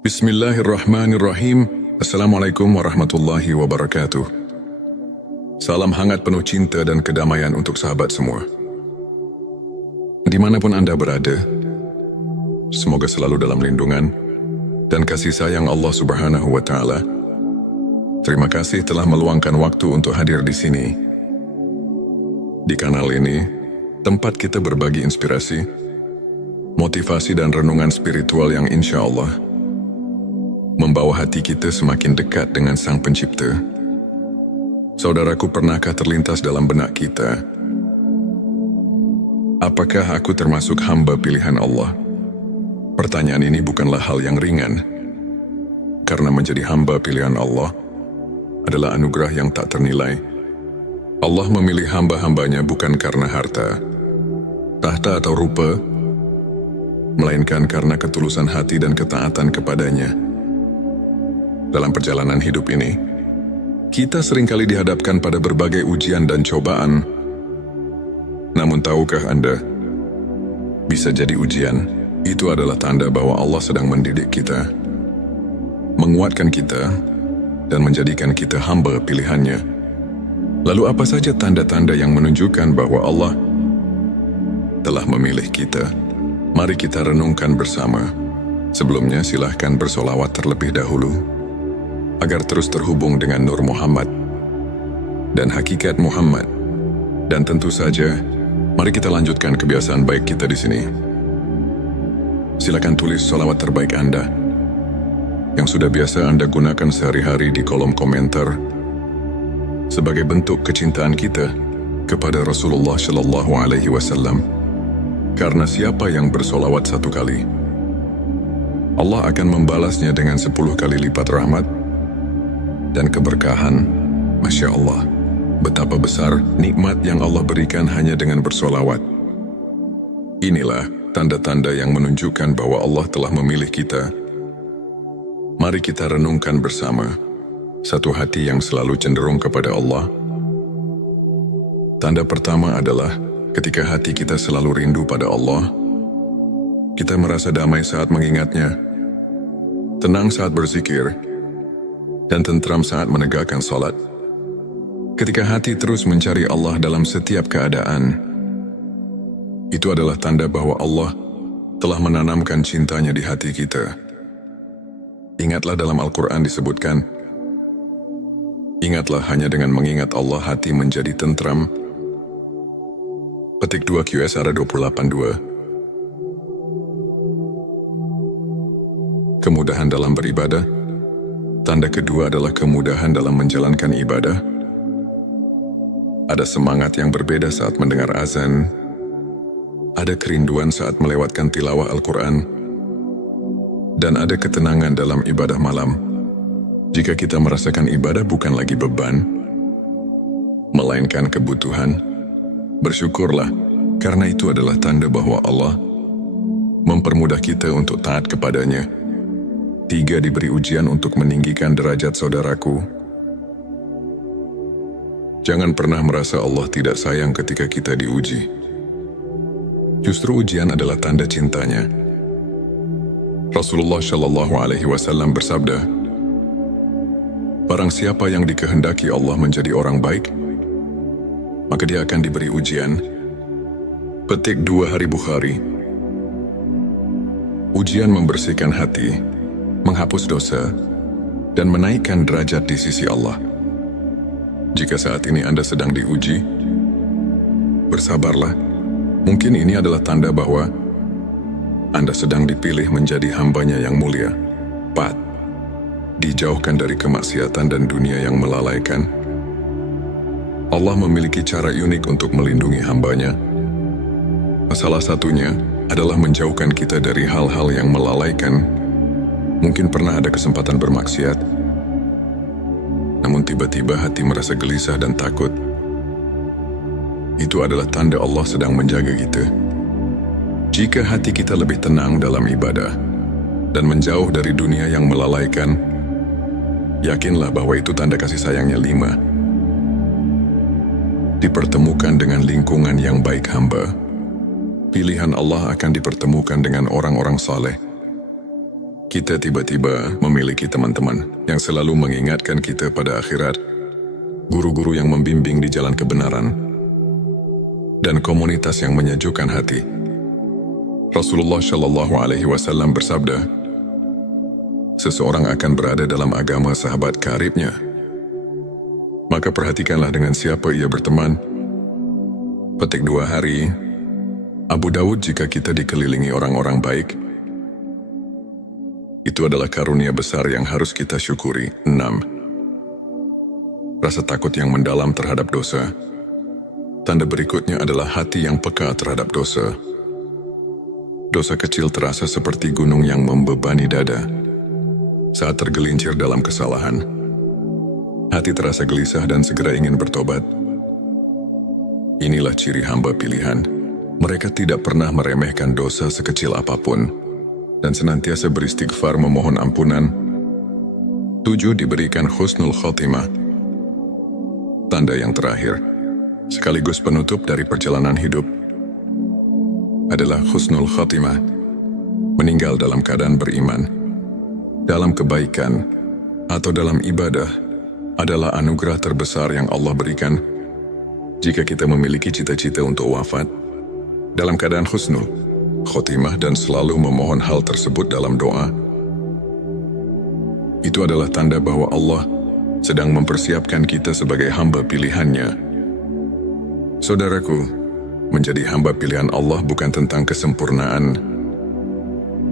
Bismillahirrahmanirrahim. Assalamualaikum warahmatullahi wabarakatuh. Salam hangat penuh cinta dan kedamaian untuk sahabat semua. Dimanapun Anda berada, semoga selalu dalam lindungan dan kasih sayang Allah Subhanahu wa Ta'ala. Terima kasih telah meluangkan waktu untuk hadir di sini. Di kanal ini, tempat kita berbagi inspirasi, motivasi dan renungan spiritual yang insya Allah membawa hati kita semakin dekat dengan Sang Pencipta. Saudaraku, pernahkah terlintas dalam benak kita, apakah aku termasuk hamba pilihan Allah? Pertanyaan ini bukanlah hal yang ringan, karena menjadi hamba pilihan Allah adalah anugerah yang tak ternilai. Allah memilih hamba-hambanya bukan karena harta, tahta atau rupa, melainkan karena ketulusan hati dan ketaatan kepadanya. Dalam perjalanan hidup ini, kita seringkali dihadapkan pada berbagai ujian dan cobaan. Namun tahukah Anda, bisa jadi ujian itu adalah tanda bahwa Allah sedang mendidik kita, menguatkan kita, dan menjadikan kita hamba pilihannya. Lalu apa saja tanda-tanda yang menunjukkan bahwa Allah telah memilih kita? Mari kita renungkan bersama. Sebelumnya silahkan bersolawat terlebih dahulu, agar terus terhubung dengan Nur Muhammad dan hakikat Muhammad. Dan tentu saja, mari kita lanjutkan kebiasaan baik kita di sini. Silakan tulis sholawat terbaik Anda yang sudah biasa Anda gunakan sehari-hari di kolom komentar sebagai bentuk kecintaan kita kepada Rasulullah Shallallahu Alaihi Wasallam. Karena siapa yang bersolawat 1 kali, Allah akan membalasnya dengan 10 kali lipat rahmat dan keberkahan. Masya Allah, betapa besar nikmat yang Allah berikan hanya dengan bersolawat. Inilah tanda-tanda yang menunjukkan bahwa Allah telah memilih kita. Mari kita renungkan bersama. Satu hati yang selalu cenderung kepada Allah. Tanda pertama adalah ketika hati kita selalu rindu pada Allah. Kita merasa damai saat mengingatnya, tenang saat berzikir, dan tentram saat menegakkan salat. Ketika hati terus mencari Allah dalam setiap keadaan, itu adalah tanda bahwa Allah telah menanamkan cintanya di hati kita. Ingatlah dalam Al-Quran disebutkan, ingatlah hanya dengan mengingat Allah hati menjadi tentram. Petik 2 QSR 28:2. Kemudahan dalam beribadah. Tanda kedua adalah kemudahan dalam menjalankan ibadah. Ada semangat yang berbeda saat mendengar azan. Ada kerinduan saat melewatkan tilawah Al-Quran. Dan ada ketenangan dalam ibadah malam. Jika kita merasakan ibadah bukan lagi beban, melainkan kebutuhan, bersyukurlah, karena itu adalah tanda bahwa Allah mempermudah kita untuk taat kepadanya. 3. Diberi ujian untuk meninggikan derajat saudaraku. Jangan pernah merasa Allah tidak sayang ketika kita diuji. Justru ujian adalah tanda cintanya. Rasulullah Shallallahu Alaihi Wasallam bersabda, barang siapa yang dikehendaki Allah menjadi orang baik, maka dia akan diberi ujian. Petik 2 Hari Bukhari. Ujian membersihkan hati, menghapus dosa, dan menaikkan derajat di sisi Allah. Jika saat ini Anda sedang diuji, bersabarlah. Mungkin ini adalah tanda bahwa Anda sedang dipilih menjadi hambanya yang mulia. 4. Dijauhkan dari kemaksiatan dan dunia yang melalaikan. Allah memiliki cara unik untuk melindungi hambanya. Salah satunya adalah menjauhkan kita dari hal-hal yang melalaikan. Mungkin pernah ada kesempatan bermaksiat, namun tiba-tiba hati merasa gelisah dan takut. Itu adalah tanda Allah sedang menjaga kita. Jika hati kita lebih tenang dalam ibadah dan menjauh dari dunia yang melalaikan, yakinlah bahwa itu tanda kasih sayangnya. 5. Dipertemukan dengan lingkungan yang baik hamba. Pilihan Allah akan dipertemukan dengan orang-orang saleh. Kita tiba-tiba memiliki teman-teman yang selalu mengingatkan kita pada akhirat, guru-guru yang membimbing di jalan kebenaran, dan komunitas yang menyejukkan hati. Rasulullah Shallallahu Alaihi Wasallam bersabda, seseorang akan berada dalam agama sahabat karibnya. Maka perhatikanlah dengan siapa ia berteman. Petik 2 hari, Abu Dawud, jika kita dikelilingi orang-orang baik, itu adalah karunia besar yang harus kita syukuri. 6. Rasa takut yang mendalam terhadap dosa. Tanda berikutnya adalah hati yang peka terhadap dosa. Dosa kecil terasa seperti gunung yang membebani dada. Saat tergelincir dalam kesalahan, hati terasa gelisah dan segera ingin bertobat. Inilah ciri hamba pilihan. Mereka tidak pernah meremehkan dosa sekecil apapun dan senantiasa beristighfar memohon ampunan. 7. Diberikan husnul khotimah. Tanda yang terakhir, sekaligus penutup dari perjalanan hidup, adalah husnul khotimah. Meninggal dalam keadaan beriman, dalam kebaikan, atau dalam ibadah adalah anugerah terbesar yang Allah berikan. Jika kita memiliki cita-cita untuk wafat dalam keadaan husnul khotimah dan selalu memohon hal tersebut dalam doa, itu adalah tanda bahwa Allah sedang mempersiapkan kita sebagai hamba pilihannya. Saudaraku, menjadi hamba pilihan Allah bukan tentang kesempurnaan,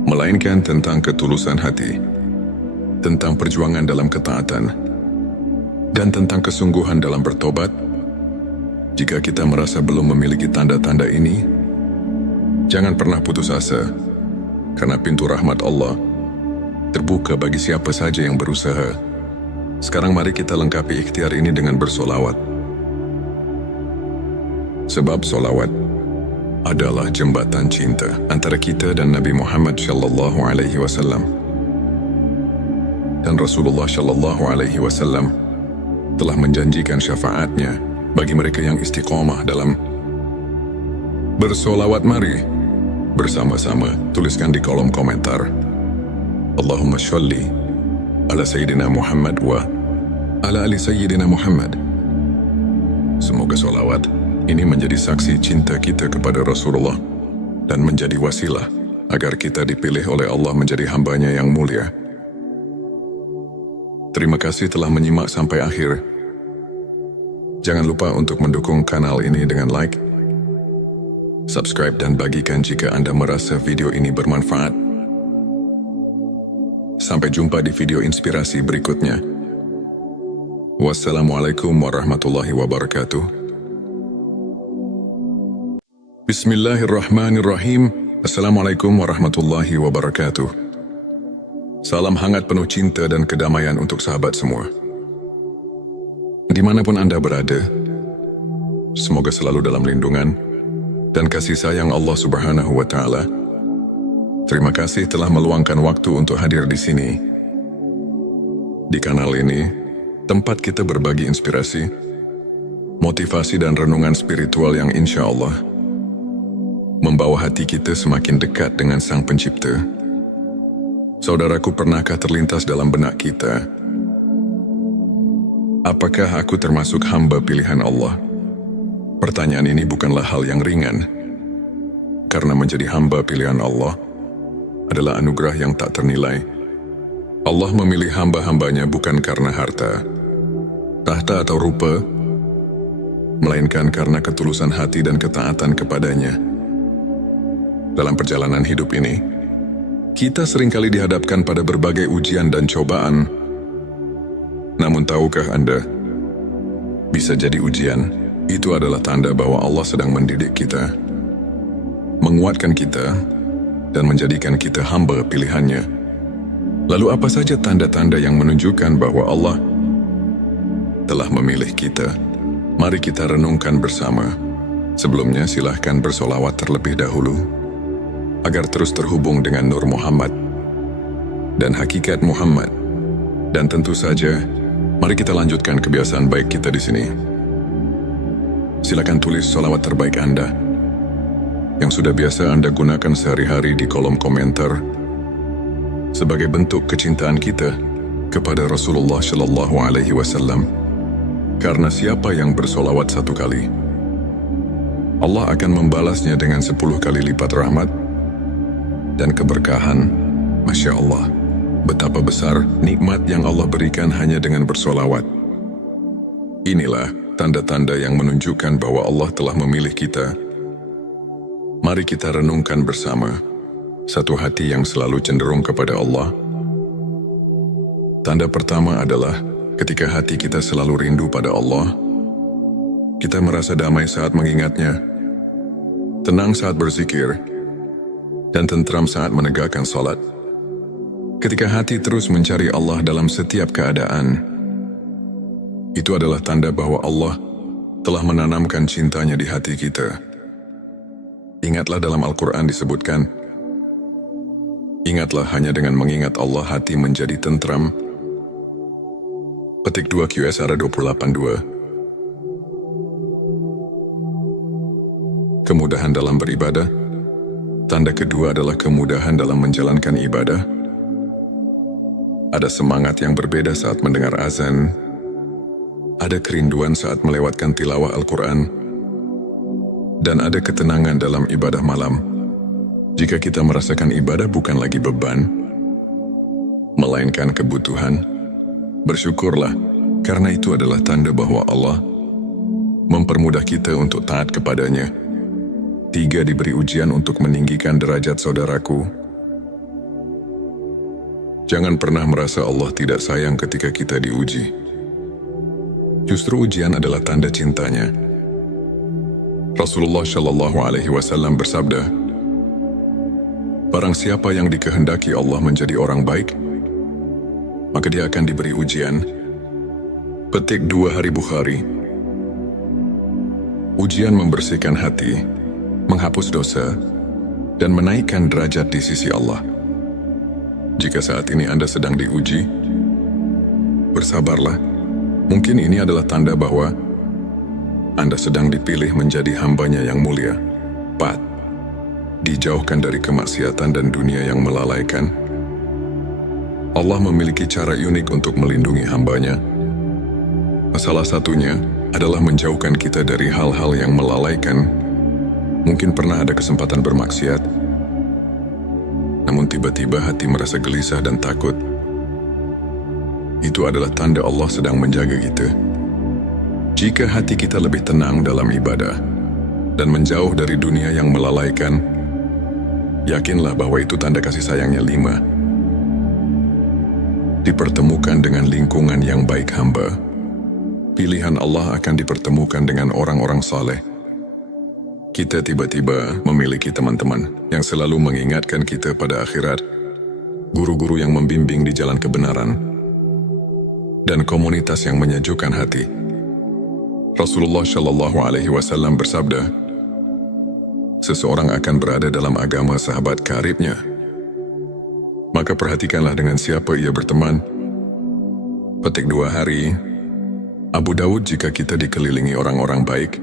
melainkan tentang ketulusan hati, tentang perjuangan dalam ketaatan, dan tentang kesungguhan dalam bertobat. Jika kita merasa belum memiliki tanda-tanda ini, jangan pernah putus asa, karena pintu rahmat Allah terbuka bagi siapa saja yang berusaha. Sekarang mari kita lengkapi ikhtiar ini dengan bersolawat. Sebab solawat adalah jembatan cinta antara kita dan Nabi Muhammad Shallallahu Alaihi Wasallam. Dan Rasulullah Shallallahu Alaihi Wasallam telah menjanjikan syafaatnya bagi mereka yang istiqomah dalam bersolawat. Mari bersama-sama tuliskan di kolom komentar, Allahumma sholli ala Sayyidina Muhammad wa ala ali Sayyidina Muhammad. Semoga solawat ini menjadi saksi cinta kita kepada Rasulullah dan menjadi wasilah agar kita dipilih oleh Allah menjadi hambanya yang mulia. Terima kasih telah menyimak sampai akhir. Jangan lupa untuk mendukung kanal ini dengan like, subscribe, dan bagikan jika Anda merasa video ini bermanfaat. Sampai jumpa di video inspirasi berikutnya. Wassalamualaikum warahmatullahi wabarakatuh. Bismillahirrahmanirrahim. Assalamualaikum warahmatullahi wabarakatuh. Salam hangat penuh cinta dan kedamaian untuk sahabat semua. Dimanapun Anda berada, semoga selalu dalam lindungan dan kasih sayang Allah Subhanahu wa Ta'ala. Terima kasih telah meluangkan waktu untuk hadir di sini. Di kanal ini, tempat kita berbagi inspirasi, motivasi, dan renungan spiritual yang insya Allah membawa hati kita semakin dekat dengan Sang Pencipta. Saudaraku, pernahkah terlintas dalam benak kita, apakah aku termasuk hamba pilihan Allah? Pertanyaan ini bukanlah hal yang ringan, karena menjadi hamba pilihan Allah adalah anugerah yang tak ternilai. Allah memilih hamba-hambanya bukan karena harta, tahta, atau rupa, melainkan karena ketulusan hati dan ketaatan kepadanya. Dalam perjalanan hidup ini, kita seringkali dihadapkan pada berbagai ujian dan cobaan. Namun tahukah Anda, bisa jadi ujian itu adalah tanda bahwa Allah sedang mendidik kita, menguatkan kita, dan menjadikan kita hamba pilihannya. Lalu apa saja tanda-tanda yang menunjukkan bahwa Allah telah memilih kita? Mari kita renungkan bersama. Sebelumnya silahkan bersolawat terlebih dahulu, agar terus terhubung dengan Nur Muhammad dan hakikat Muhammad. Dan tentu saja, mari kita lanjutkan kebiasaan baik kita di sini. Silakan tulis solawat terbaik Anda yang sudah biasa Anda gunakan sehari-hari di kolom komentar. sebagai bentuk kecintaan kita kepada Rasulullah Shallallahu Alaihi Wasallam. Karena siapa yang bersolawat 1 kali, Allah akan membalasnya dengan 10 kali lipat rahmat dan keberkahan. Masya Allah, betapa besar nikmat yang Allah berikan hanya dengan bersolawat. Inilah tanda-tanda yang menunjukkan bahwa Allah telah memilih kita. Mari kita renungkan bersama satu hati yang selalu cenderung kepada Allah. Tanda pertama adalah ketika hati kita selalu rindu pada Allah. Kita merasa damai saat mengingatnya, tenang saat berzikir, dan tentram saat menegakkan salat. Ketika hati terus mencari Allah dalam setiap keadaan, itu adalah tanda bahwa Allah telah menanamkan cintanya di hati kita. Ingatlah dalam Al-Quran disebutkan, ingatlah hanya dengan mengingat Allah hati menjadi tentram. Petik 2 QSR 28.2. Kemudahan dalam beribadah. Tanda kedua adalah kemudahan dalam menjalankan ibadah. Ada semangat yang berbeda saat mendengar azan. Ada kerinduan saat melewatkan tilawah Al-Quran. Dan ada ketenangan dalam ibadah malam. Jika kita merasakan ibadah bukan lagi beban, melainkan kebutuhan, bersyukurlah, karena itu adalah tanda bahwa Allah mempermudah kita untuk taat kepadanya. 3. Diberi ujian untuk meninggikan derajat saudaraku. Jangan pernah merasa Allah tidak sayang ketika kita diuji. Justru ujian adalah tanda cintanya. Rasulullah Shallallahu Alaihi Wasallam bersabda, barang siapa yang dikehendaki Allah menjadi orang baik, maka dia akan diberi ujian. Petik 2 Hari Bukhari. Ujian membersihkan hati, menghapus dosa, dan menaikkan derajat di sisi Allah. Jika saat ini Anda sedang diuji, bersabarlah. Mungkin ini adalah tanda bahwa Anda sedang dipilih menjadi hambanya yang mulia. 4. Dijauhkan dari kemaksiatan dan dunia yang melalaikan. Allah memiliki cara unik untuk melindungi hambanya. Salah satunya adalah menjauhkan kita dari hal-hal yang melalaikan. Mungkin pernah ada kesempatan bermaksiat, namun tiba-tiba hati merasa gelisah dan takut. Itu adalah tanda Allah sedang menjaga kita. Jika hati kita lebih tenang dalam ibadah dan menjauh dari dunia yang melalaikan, yakinlah bahwa itu tanda kasih sayangnya. 5. Dipertemukan dengan lingkungan yang baik hamba. Pilihan Allah akan dipertemukan dengan orang-orang saleh. Kita tiba-tiba memiliki teman-teman yang selalu mengingatkan kita pada akhirat, guru-guru yang membimbing di jalan kebenaran, dan komunitas yang menyejukkan hati. Rasulullah Shallallahu Alaihi Wasallam bersabda, seseorang akan berada dalam agama sahabat karibnya. Maka perhatikanlah dengan siapa ia berteman. Petik 2 Hari. Abu Dawud. Jika kita dikelilingi orang-orang baik,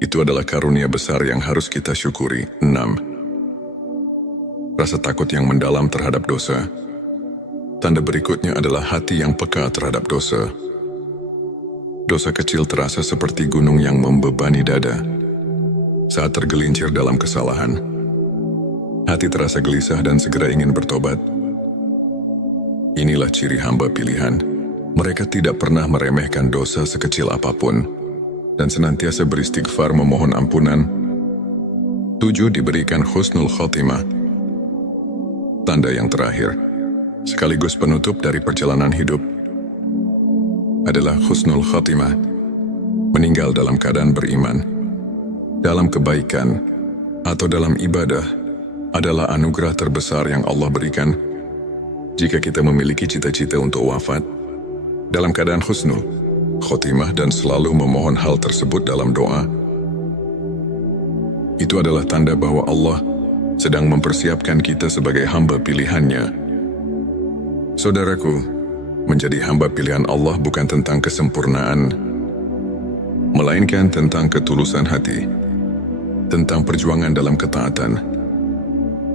itu adalah karunia besar yang harus kita syukuri. 6. Rasa takut yang mendalam terhadap dosa. Tanda berikutnya adalah hati yang peka terhadap dosa. Dosa kecil terasa seperti gunung yang membebani dada. Saat tergelincir dalam kesalahan, hati terasa gelisah dan segera ingin bertobat. Inilah ciri hamba pilihan. Mereka tidak pernah meremehkan dosa sekecil apapun dan senantiasa beristighfar memohon ampunan. 7. Diberikan husnul khotimah. Tanda yang terakhir, sekaligus penutup dari perjalanan hidup, adalah husnul khotimah. Meninggal dalam keadaan beriman, dalam kebaikan, atau dalam ibadah adalah anugerah terbesar yang Allah berikan. Jika kita memiliki cita-cita untuk wafat dalam keadaan husnul khotimah dan selalu memohon hal tersebut dalam doa, itu adalah tanda bahwa Allah sedang mempersiapkan kita sebagai hamba pilihannya. Saudaraku, menjadi hamba pilihan Allah bukan tentang kesempurnaan, melainkan tentang ketulusan hati, tentang perjuangan dalam ketaatan,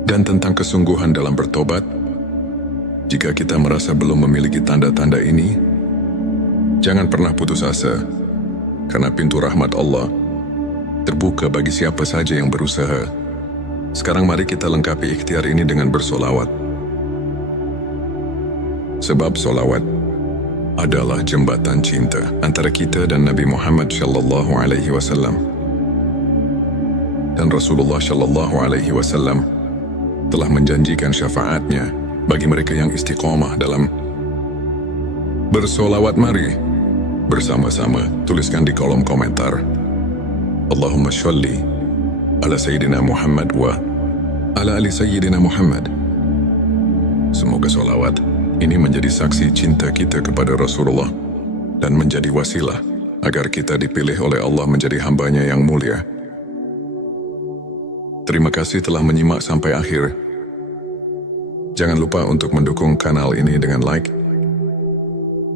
dan tentang kesungguhan dalam bertobat. Jika kita merasa belum memiliki tanda-tanda ini, jangan pernah putus asa, karena pintu rahmat Allah terbuka bagi siapa saja yang berusaha. Sekarang mari kita lengkapi ikhtiar ini dengan bersolawat. Sebab solawat adalah jembatan cinta antara kita dan Nabi Muhammad sallallahu alaihi wasallam. Dan Rasulullah sallallahu alaihi wasallam telah menjanjikan syafaatnya bagi mereka yang istiqomah dalam bersolawat. Mari bersama-sama tuliskan di kolom komentar, Allahumma sholli ala Sayyidina Muhammad wa ala ali Sayyidina Muhammad. Semoga solawat ini menjadi saksi cinta kita kepada Rasulullah dan menjadi wasilah agar kita dipilih oleh Allah menjadi hambanya yang mulia. Terima kasih telah menyimak sampai akhir. Jangan lupa untuk mendukung kanal ini dengan like,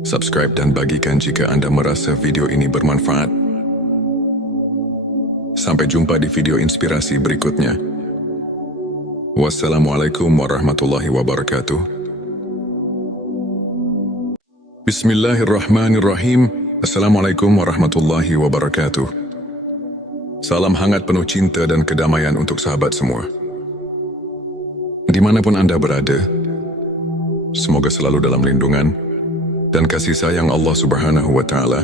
subscribe dan bagikan jika Anda merasa video ini bermanfaat. Sampai jumpa di video inspirasi berikutnya. Wassalamualaikum warahmatullahi wabarakatuh. Bismillahirrahmanirrahim. Assalamualaikum warahmatullahi wabarakatuh. Salam hangat penuh cinta dan kedamaian untuk sahabat semua. Dimanapun Anda berada, semoga selalu dalam lindungan dan kasih sayang Allah Subhanahu wa Ta'ala.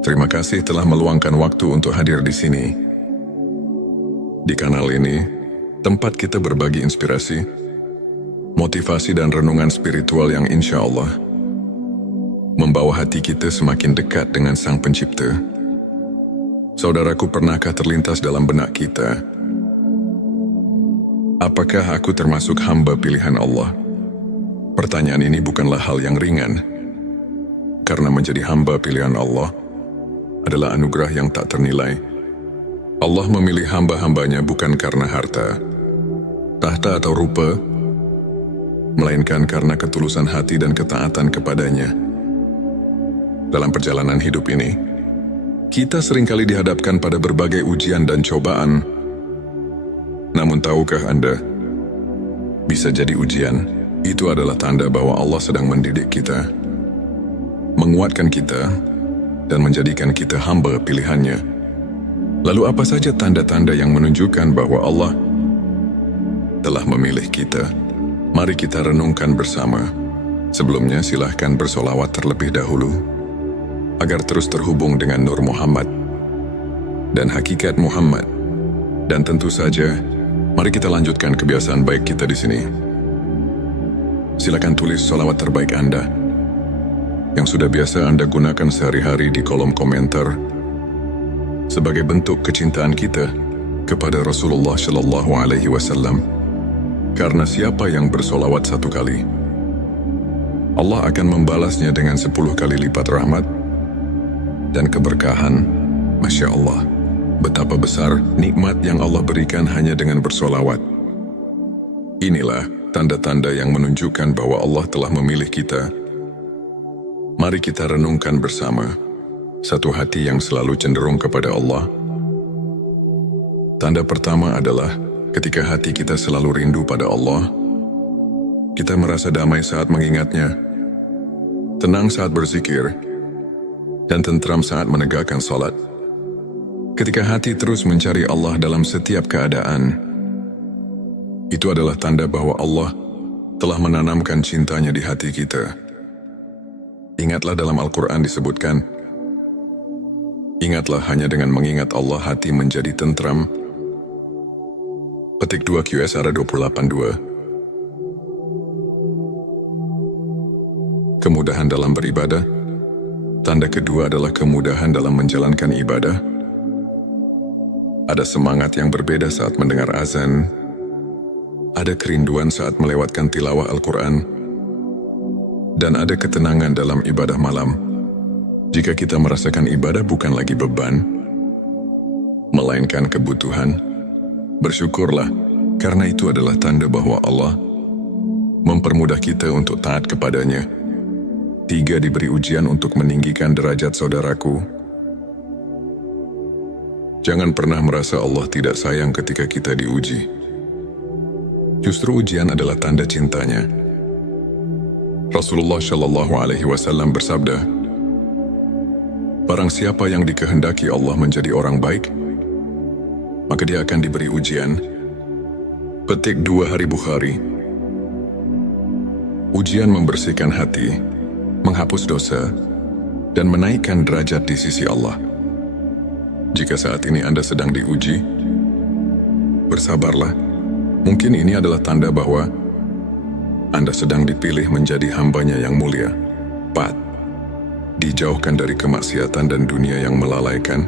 Terima kasih telah meluangkan waktu untuk hadir di sini. Di kanal ini, tempat kita berbagi inspirasi, motivasi dan renungan spiritual yang insya Allah membawa hati kita semakin dekat dengan Sang Pencipta. Saudaraku, pernahkah terlintas dalam benak kita, apakah aku termasuk hamba pilihan Allah? Pertanyaan ini bukanlah hal yang ringan, karena menjadi hamba pilihan Allah adalah anugerah yang tak ternilai. Allah memilih hamba-hambanya bukan karena harta, tahta atau rupa, melainkan karena ketulusan hati dan ketaatan kepadanya. Dalam perjalanan hidup ini, kita seringkali dihadapkan pada berbagai ujian dan cobaan. Namun tahukah Anda, bisa jadi ujian itu adalah tanda bahwa Allah sedang mendidik kita, menguatkan kita, dan menjadikan kita hamba pilihannya. Lalu apa saja tanda-tanda yang menunjukkan bahwa Allah telah memilih kita? Mari kita renungkan bersama. Sebelumnya silahkan bersolawat terlebih dahulu, agar terus terhubung dengan Nur Muhammad dan hakikat Muhammad. Dan tentu saja, mari kita lanjutkan kebiasaan baik kita di sini. Silakan tulis solawat terbaik Anda yang sudah biasa Anda gunakan sehari-hari di kolom komentar sebagai bentuk kecintaan kita kepada Rasulullah Shallallahu Alaihi Wasallam. Karena siapa yang bersolawat 1 kali, Allah akan membalasnya dengan 10 kali lipat rahmat dan keberkahan. Masya Allah, betapa besar nikmat yang Allah berikan hanya dengan bersolawat. Inilah tanda-tanda yang menunjukkan bahwa Allah telah memilih kita. Mari kita renungkan bersama. Satu hati yang selalu cenderung kepada Allah. Tanda pertama adalah ketika hati kita selalu rindu pada Allah. Kita merasa damai saat mengingatnya, tenang saat berzikir, dan tentram saat menegakkan salat. Ketika hati terus mencari Allah dalam setiap keadaan, itu adalah tanda bahwa Allah telah menanamkan cintanya di hati kita. Ingatlah dalam Al-Quran disebutkan, ingatlah hanya dengan mengingat Allah hati menjadi tentram. Petik 2 QSR 28:2. Kemudahan dalam beribadah. Tanda kedua adalah kemudahan dalam menjalankan ibadah. Ada semangat yang berbeda saat mendengar azan. Ada kerinduan saat melewatkan tilawah Al-Quran. Dan ada ketenangan dalam ibadah malam. Jika kita merasakan ibadah bukan lagi beban, melainkan kebutuhan, bersyukurlah, karena itu adalah tanda bahwa Allah mempermudah kita untuk taat kepadanya. 3. Diberi ujian untuk meninggikan derajat saudaraku. Jangan pernah merasa Allah tidak sayang ketika kita diuji. Justru ujian adalah tanda cintanya. Rasulullah Shallallahu Alaihi Wasallam bersabda, "Barang siapa yang dikehendaki Allah menjadi orang baik, maka dia akan diberi ujian." Petik 2 Hari Bukhari. Ujian membersihkan hati, menghapus dosa, dan menaikkan derajat di sisi Allah. Jika saat ini Anda sedang diuji, bersabarlah. Mungkin ini adalah tanda bahwa Anda sedang dipilih menjadi hambanya yang mulia. 4. Dijauhkan dari kemaksiatan dan dunia yang melalaikan.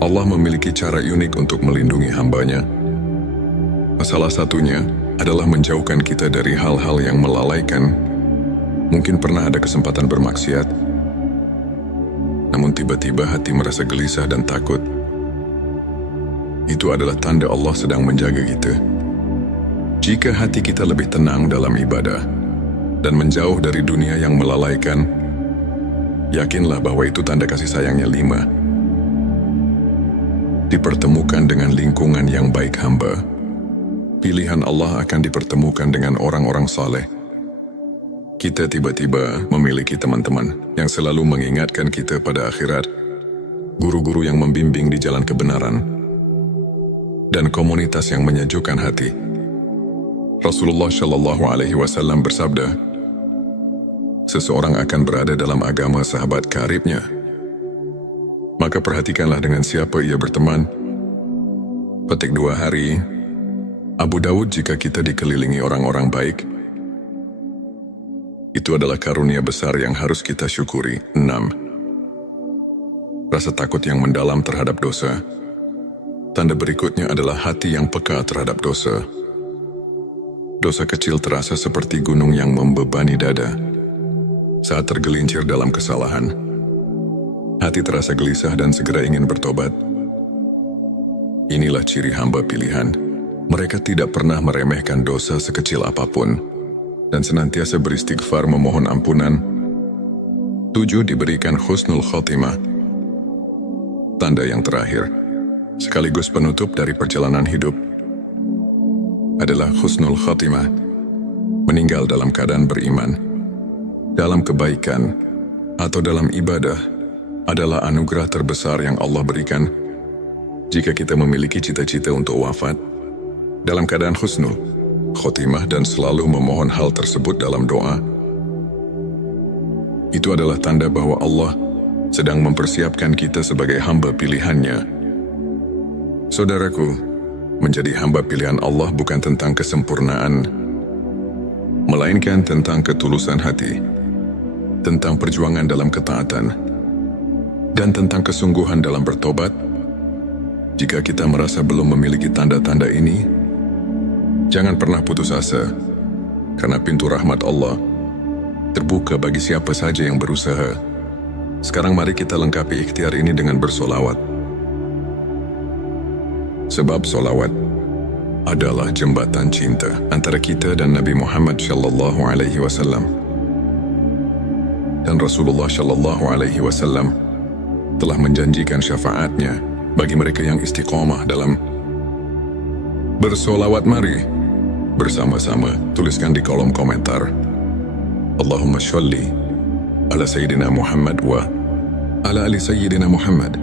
Allah memiliki cara unik untuk melindungi hambanya. Salah satunya adalah menjauhkan kita dari hal-hal yang melalaikan. Mungkin pernah ada kesempatan bermaksiat, namun tiba-tiba hati merasa gelisah dan takut. Itu adalah tanda Allah sedang menjaga kita. Jika hati kita lebih tenang dalam ibadah dan menjauh dari dunia yang melalaikan, yakinlah bahwa itu tanda kasih sayangnya. 5. Dipertemukan dengan lingkungan yang baik hamba. Pilihan Allah akan dipertemukan dengan orang-orang saleh. Kita tiba-tiba memiliki teman-teman yang selalu mengingatkan kita pada akhirat, guru-guru yang membimbing di jalan kebenaran, dan komunitas yang menyejukkan hati. Rasulullah Shallallahu Alaihi Wasallam bersabda, seseorang akan berada dalam agama sahabat karibnya. Maka perhatikanlah dengan siapa ia berteman. Petik 2 Hari. Abu Dawud, jika kita dikelilingi orang-orang baik, itu adalah karunia besar yang harus kita syukuri. 6. Rasa takut yang mendalam terhadap dosa. Tanda berikutnya adalah hati yang peka terhadap dosa. Dosa kecil terasa seperti gunung yang membebani dada. Saat tergelincir dalam kesalahan, hati terasa gelisah dan segera ingin bertobat. Inilah ciri hamba pilihan. Mereka tidak pernah meremehkan dosa sekecil apapun dan senantiasa beristighfar memohon ampunan. 7. Diberikan husnul khotimah. Tanda yang terakhir, sekaligus penutup dari perjalanan hidup, adalah husnul khotimah. Meninggal dalam keadaan beriman, dalam kebaikan, atau dalam ibadah adalah anugerah terbesar yang Allah berikan. Jika kita memiliki cita-cita untuk wafat dalam keadaan husnul khotimah dan selalu memohon hal tersebut dalam doa, itu adalah tanda bahwa Allah sedang mempersiapkan kita sebagai hamba pilihannya. Saudaraku, menjadi hamba pilihan Allah bukan tentang kesempurnaan, melainkan tentang ketulusan hati, tentang perjuangan dalam ketaatan, dan tentang kesungguhan dalam bertobat. Jika kita merasa belum memiliki tanda-tanda ini, jangan pernah putus asa, karena pintu rahmat Allah terbuka bagi siapa saja yang berusaha. Sekarang mari kita lengkapi ikhtiar ini dengan bersolawat. Sebab solawat adalah jembatan cinta antara kita dan Nabi Muhammad Shallallahu Alaihi Wasallam. Dan Rasulullah Shallallahu Alaihi Wasallam telah menjanjikan syafaatnya bagi mereka yang istiqomah dalam bersolawat. Mari bersama-sama tuliskan di kolom komentar, Allahumma sholli ala Sayyidina Muhammad wa ala ali Sayyidina Muhammad.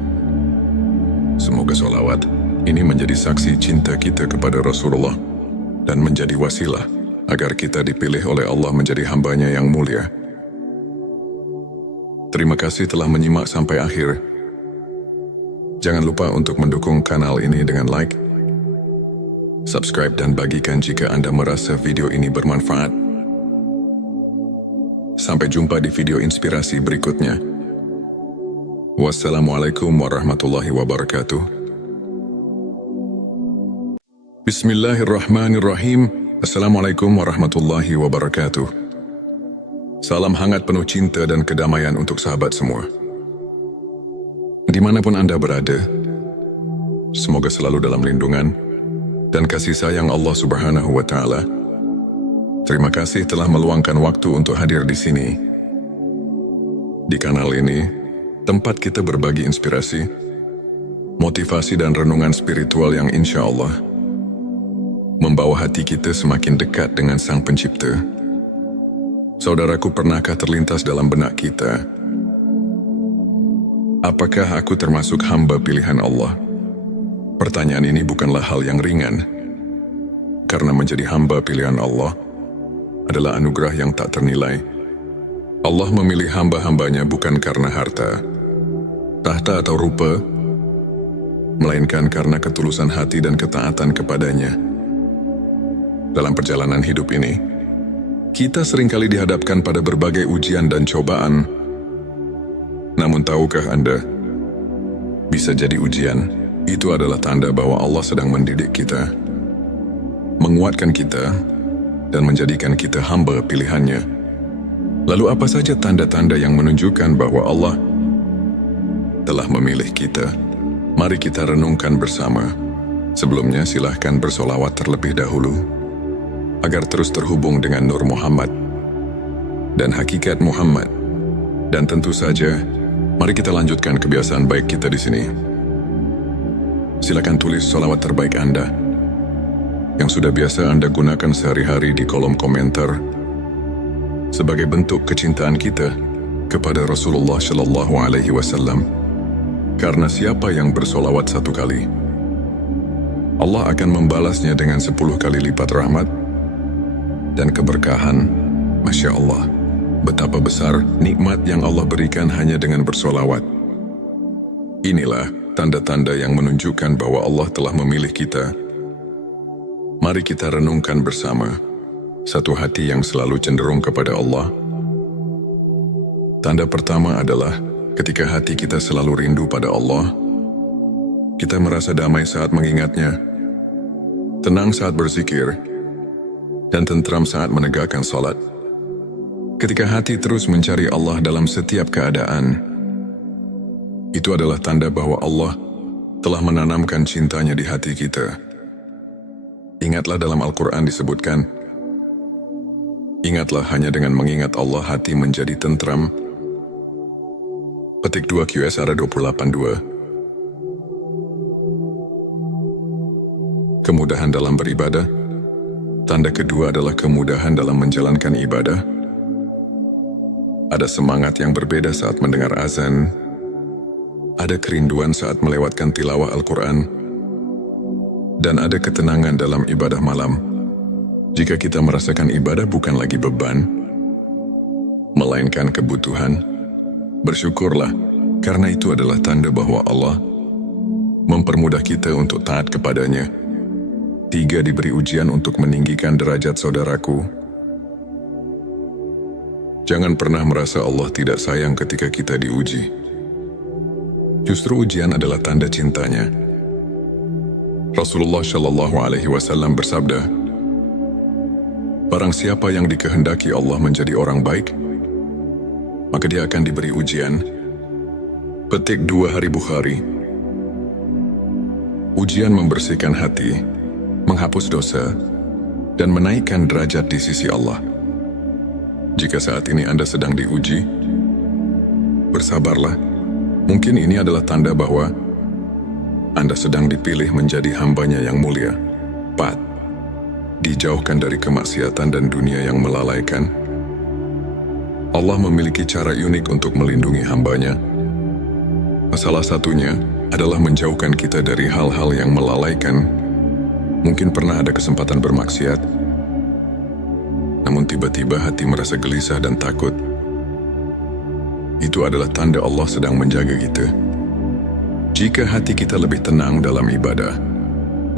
Semoga solawat ini menjadi saksi cinta kita kepada Rasulullah dan menjadi wasilah agar kita dipilih oleh Allah menjadi hambanya yang mulia. Terima kasih telah menyimak sampai akhir. Jangan lupa untuk mendukung kanal ini dengan like, subscribe, dan bagikan jika Anda merasa video ini bermanfaat. Sampai jumpa di video inspirasi berikutnya. Wassalamualaikum warahmatullahi wabarakatuh. Bismillahirrahmanirrahim. Assalamualaikum warahmatullahi wabarakatuh. Salam hangat penuh cinta dan kedamaian untuk sahabat semua. Dimanapun Anda berada, semoga selalu dalam lindungan dan kasih sayang Allah Subhanahu wa Ta'ala. Terima kasih telah meluangkan waktu untuk hadir di sini. Di kanal ini, tempat kita berbagi inspirasi, motivasi, dan renungan spiritual yang insya Allah membawa hati kita semakin dekat dengan Sang Pencipta. Saudaraku, pernahkah terlintas dalam benak kita, apakah aku termasuk hamba pilihan Allah? Pertanyaan ini bukanlah hal yang ringan, karena menjadi hamba pilihan Allah adalah anugerah yang tak ternilai. Allah memilih hamba-hambanya bukan karena harta, tahta atau rupa, melainkan karena ketulusan hati dan ketaatan kepadanya. Dalam perjalanan hidup ini, kita seringkali dihadapkan pada berbagai ujian dan cobaan. Namun tahukah Anda, bisa jadi ujian itu adalah tanda bahwa Allah sedang mendidik kita, menguatkan kita, dan menjadikan kita hamba pilihannya. Lalu apa saja tanda-tanda yang menunjukkan bahwa Allah telah memilih kita? Mari kita renungkan bersama. Sebelumnya silahkan bersolawat terlebih dahulu, agar terus terhubung dengan Nur Muhammad dan hakikat Muhammad. Dan tentu saja, mari kita lanjutkan kebiasaan baik kita di sini. Silakan tulis solawat terbaik Anda yang sudah biasa Anda gunakan sehari-hari di kolom komentar sebagai bentuk kecintaan kita kepada Rasulullah Shallallahu Alaihi Wasallam. Karena siapa yang bersolawat 1 kali, Allah akan membalasnya dengan 10 kali lipat rahmat dan keberkahan. Masya Allah, betapa besar nikmat yang Allah berikan hanya dengan bersolawat. Inilah tanda-tanda yang menunjukkan bahwa Allah telah memilih kita. Mari kita renungkan bersama. Satu hati yang selalu cenderung kepada Allah. Tanda pertama adalah ketika hati kita selalu rindu pada Allah. Kita merasa damai saat mengingatnya, tenang saat berzikir, dan tentram saat menegakkan salat. Ketika hati terus mencari Allah dalam setiap keadaan, itu adalah tanda bahwa Allah telah menanamkan cintanya di hati kita. Ingatlah dalam Al-Quran disebutkan, ingatlah hanya dengan mengingat Allah hati menjadi tentram. Petik 2 QSR 28:2. Kemudahan dalam beribadah. Tanda kedua adalah kemudahan dalam menjalankan ibadah. Ada semangat yang berbeda saat mendengar azan. Ada kerinduan saat melewatkan tilawah Al-Quran. Dan ada ketenangan dalam ibadah malam. Jika kita merasakan ibadah bukan lagi beban, melainkan kebutuhan, bersyukurlah, karena itu adalah tanda bahwa Allah mempermudah kita untuk taat kepadanya. 3. Diberi ujian untuk meninggikan derajat saudaraku. Jangan pernah merasa Allah tidak sayang ketika kita diuji. Justru ujian adalah tanda cintanya. Rasulullah Shallallahu Alaihi Wasallam bersabda, barang siapa yang dikehendaki Allah menjadi orang baik, maka dia akan diberi ujian. Petik 2 Hari Bukhari. Ujian membersihkan hati, menghapus dosa, dan menaikkan derajat di sisi Allah. Jika saat ini Anda sedang diuji, bersabarlah. Mungkin ini adalah tanda bahwa Anda sedang dipilih menjadi hambanya yang mulia. 4. Dijauhkan dari kemaksiatan dan dunia yang melalaikan. Allah memiliki cara unik untuk melindungi hambanya. Salah satunya adalah menjauhkan kita dari hal-hal yang melalaikan. Mungkin pernah ada kesempatan bermaksiat, namun tiba-tiba hati merasa gelisah dan takut. Itu adalah tanda Allah sedang menjaga kita. Jika hati kita lebih tenang dalam ibadah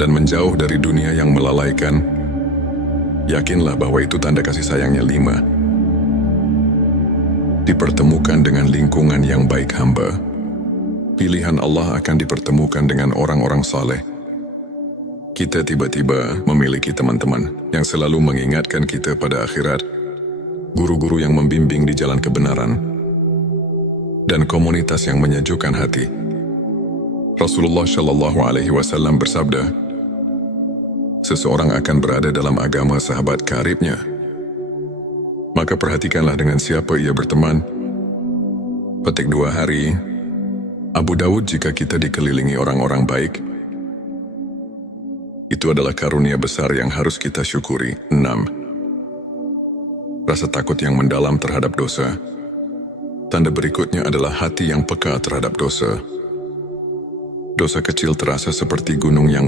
dan menjauh dari dunia yang melalaikan, yakinlah bahwa itu tanda kasih sayangnya. 5. Dipertemukan dengan lingkungan yang baik hamba. Pilihan Allah akan dipertemukan dengan orang-orang saleh. Kita tiba-tiba memiliki teman-teman yang selalu mengingatkan kita pada akhirat, guru-guru yang membimbing di jalan kebenaran, dan komunitas yang menyejukkan hati. Rasulullah Shallallahu Alaihi Wasallam bersabda, seseorang akan berada dalam agama sahabat karibnya. Maka perhatikanlah dengan siapa ia berteman. Petik 2 Hari Abu Dawud. Jika kita dikelilingi orang-orang baik, Itu adalah karunia besar yang harus kita syukuri. 6. Rasa takut yang mendalam terhadap dosa. Tanda berikutnya adalah hati yang peka terhadap dosa. Dosa kecil terasa seperti gunung yang